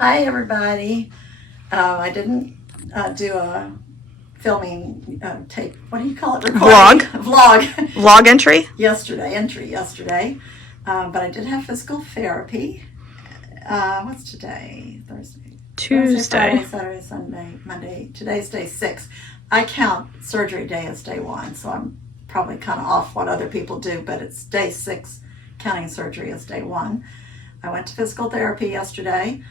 Hi, everybody. I didn't do a filming tape. What do you call it? Recording Vlog. vlog Vlog entry. yesterday. But I did have physical therapy. What's today? Thursday, Tuesday. Friday, Saturday, Sunday, Monday. Today's day 6. I count surgery day as day 1, so I'm probably kind of off what other people do, but it's day 6, counting surgery as day 1. I went to physical therapy yesterday.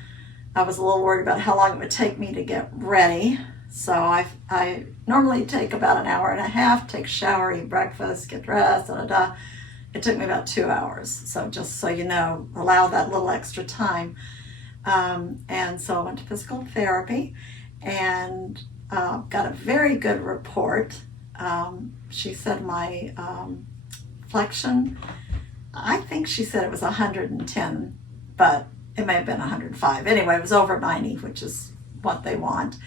I was a little worried about how long it would take me to get ready. So I normally take about an hour and a half, take a shower, eat breakfast, get dressed, da da da. It took me about 2 hours. So just so you know, allow that little extra time. And so I went to physical therapy and got a very good report. She said my flexion, I think she said it was 110, but it may have been 105. Anyway, it was over 90, which is what they want.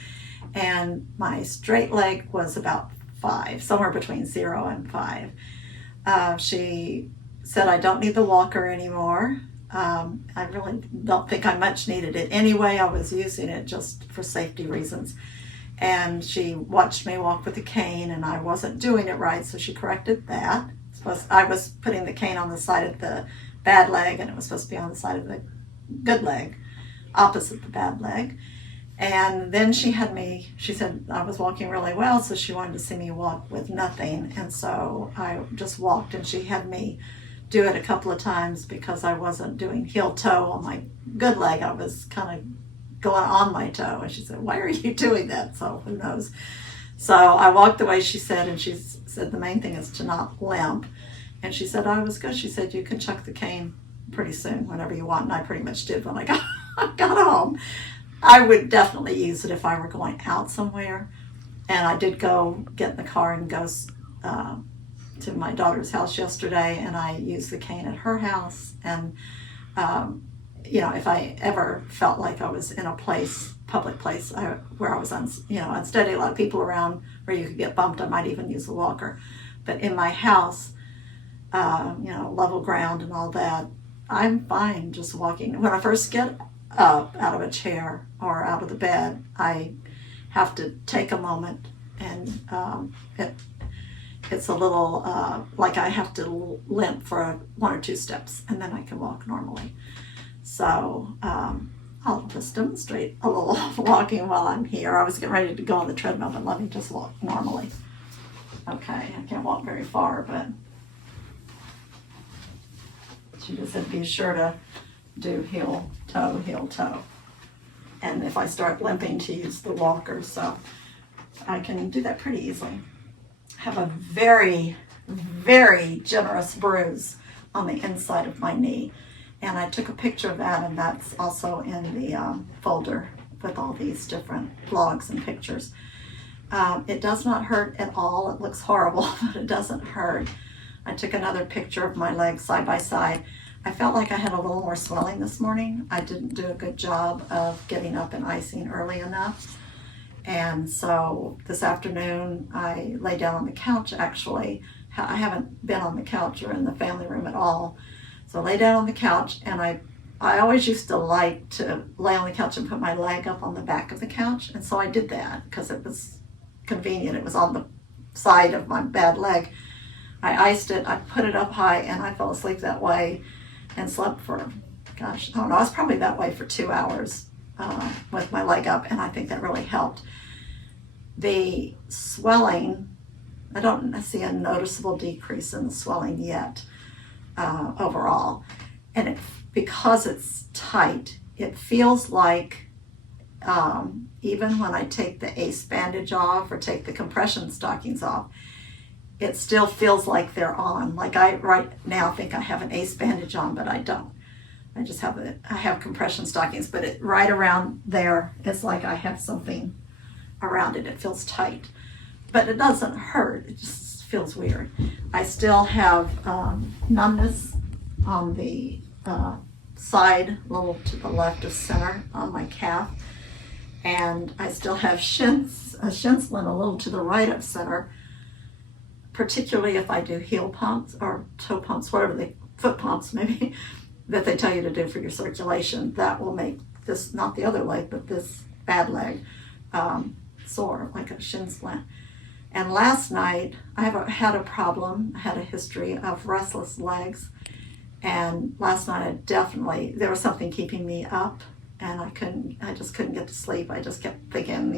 And my straight leg was about 5, somewhere between 0 and 5. She said I don't need the walker anymore. I really don't think I much needed it anyway. I was using it just for safety reasons. And she watched me walk with the cane, and I wasn't doing it right, so she corrected that. I was putting the cane on the side of the bad leg, and it was supposed to be on the side of the good leg, opposite the bad leg. And then she said I was walking really well, so she wanted to see me walk with nothing. And so I just walked, and she had me do it a couple of times because I wasn't doing heel toe on my good leg. I was kind of going on my toe. And she said, "Why are you doing that?" So who knows? So I walked the way she said, and she said the main thing is to not limp. And she said I was good. She said you can chuck the cane pretty soon, whenever you want. And I pretty much did when I got home. I would definitely use it if I were going out somewhere. And I did go get in the car and go to my daughter's house yesterday, and I used the cane at her house. And if I ever felt like I was in a public place where I was unsteady, a lot of people around where you could get bumped, I might even use a walker. But in my house, level ground and all that, I'm fine just walking. When I first get up out of a chair or out of the bed, I have to take a moment, and it's a little like I have to limp for 1 or 2 steps, and then I can walk normally. So I'll just demonstrate a little walking while I'm here. I was getting ready to go on the treadmill, but let me just walk normally. Okay, I can't walk very far, but she just said be sure to do heel toe. And if I start limping, to use the walker. So I can do that pretty easily. I have a very, very generous bruise on the inside of my knee. And I took a picture of that, and that's also in the folder with all these different blogs and pictures. It does not hurt at all. It looks horrible, but it doesn't hurt. I took another picture of my legs side by side. I felt like I had a little more swelling this morning. I didn't do a good job of getting up and icing early enough. And so this afternoon, I lay down on the couch, actually. I haven't been on the couch or in the family room at all. So I lay down on the couch, and I always used to like to lay on the couch and put my leg up on the back of the couch. And so I did that because it was convenient. It was on the side of my bad leg. I iced it, I put it up high, and I fell asleep that way and slept for, I don't know, I was probably that way for 2 hours with my leg up, and I think that really helped. The swelling, I don't see a noticeable decrease in the swelling yet overall. And because it's tight, it feels like even when I take the ACE bandage off or take the compression stockings off, it still feels like they're on. Like I right now think I have an ACE bandage on, but I don't. I have compression stockings, but right around there, it's like I have something around it. It feels tight, but it doesn't hurt. It just feels weird. I still have numbness on the side, a little to the left of center on my calf, and I still have a shin splint a little to the right of center, particularly if I do heel pumps or toe pumps, foot pumps maybe, that they tell you to do for your circulation. That will make this, not the other leg, but this bad leg, sore, like a shin splint. And last night, had a problem. I had a history of restless legs. And last night, there was something keeping me up. And I just couldn't get to sleep. I just kept thinking,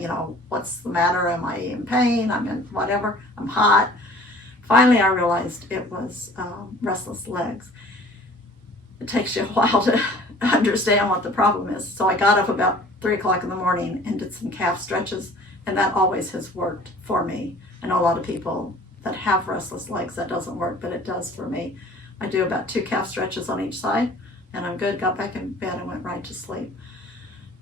what's the matter? Am I in pain? I'm in whatever. I'm hot. Finally, I realized it was restless legs. It takes you a while to understand what the problem is. So I got up about 3 o'clock in the morning and did some calf stretches, and that always has worked for me. I know a lot of people that have restless legs that doesn't work, but it does for me. I do about 2 calf stretches on each side, and I'm good. Got back in bed and went right to sleep.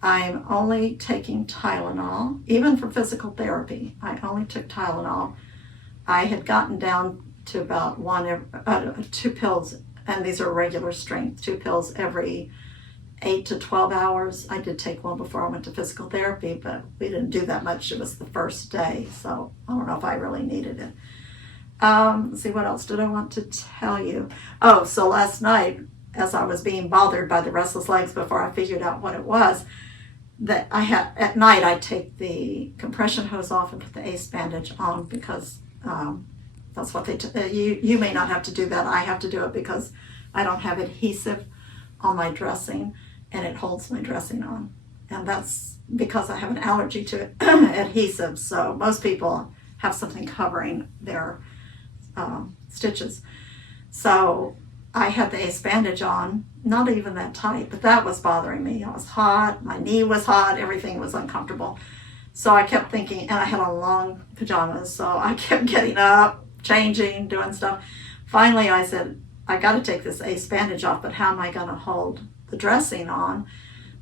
I'm only taking Tylenol, even for physical therapy. I only took Tylenol. I had gotten down to about 2 pills, and these are regular strength, 2 pills every 8 to 12 hours. I did take one before I went to physical therapy, but we didn't do that much. It was the first day, so I don't know if I really needed it. Let's see, what else did I want to tell you? Oh, so last night, as I was being bothered by the restless legs before I figured out what it was, that at night I take the compression hose off and put the ACE bandage on because that's what you may not have to do that. I have to do it because I don't have adhesive on my dressing, and it holds my dressing on. And that's because I have an allergy to adhesive. So most people have something covering their stitches. So I had the ACE bandage on, not even that tight, but that was bothering me. I was hot, my knee was hot, everything was uncomfortable. So I kept thinking, and I had on long pajamas, so I kept getting up, changing, doing stuff. Finally, I said, I got to take this ACE bandage off, but how am I going to hold the dressing on?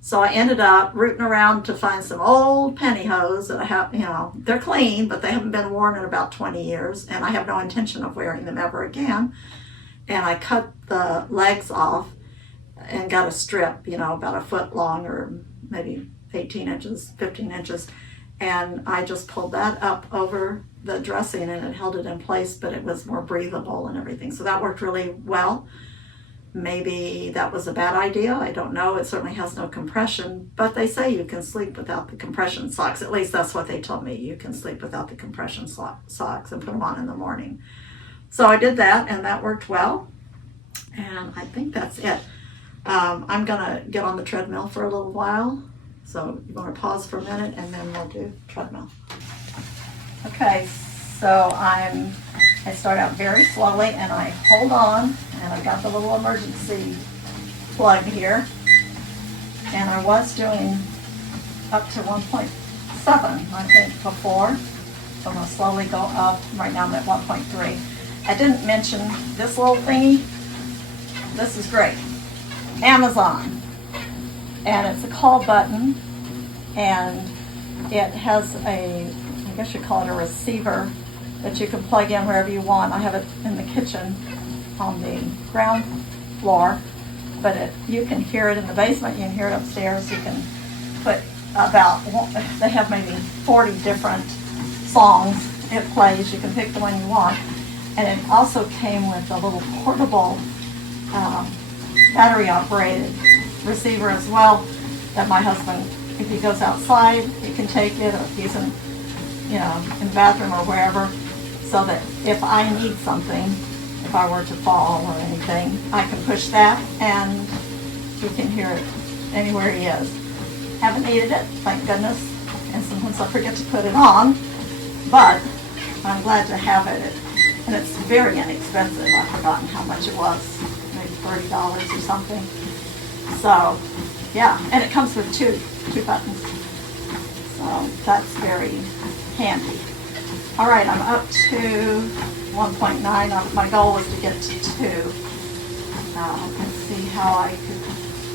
So I ended up rooting around to find some old pantyhose that I have, they're clean, but they haven't been worn in about 20 years, and I have no intention of wearing them ever again. And I cut the legs off and got a strip, about a foot long or maybe 18 inches, 15 inches. And I just pulled that up over the dressing and it held it in place, but it was more breathable and everything. So that worked really well. Maybe that was a bad idea. I don't know. It certainly has no compression, but they say you can sleep without the compression socks. At least that's what they told me. You can sleep without the compression socks and put them on in the morning. So I did that, and that worked well. And I think that's it. I'm going to get on the treadmill for a little while. So you want to pause for a minute, and then we'll do treadmill. Okay, so I start out very slowly, and I hold on, and I got the little emergency plug here. And I was doing up to 1.7, I think, before. So I'm going to slowly go up. Right now I'm at 1.3. I didn't mention this little thingy. This is great. Amazon. And it's a call button. And it has I guess you call it a receiver that you can plug in wherever you want. I have it in the kitchen on the ground floor. But you can hear it in the basement. You can hear it upstairs. You can put they have maybe 40 different songs it plays. You can pick the one you want. And it also came with a little portable battery-operated receiver as well that my husband, if he goes outside, he can take it, or if he's in the bathroom or wherever, so that if I need something, if I were to fall or anything, I can push that and he can hear it anywhere he is. Haven't needed it, thank goodness, and sometimes I forget to put it on, but I'm glad to have it. And it's very inexpensive. I've forgotten how much it was, maybe $30 or something. So, yeah, and it comes with two buttons. So that's very handy. All right, I'm up to 1.9. My goal was to get to 2. Let's see how I could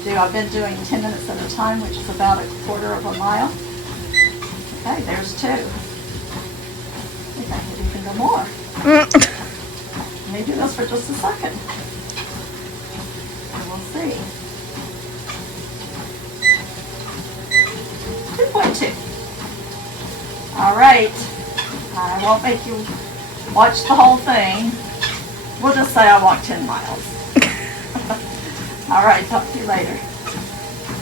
do. I've been doing 10 minutes at a time, which is about a quarter of a mile. Okay, there's 2. I think I could even go more. Let me do this for just a second. And we'll see. 2.2. All right. I won't make you watch the whole thing. We'll just say I walked 10 miles. All right, talk to you later.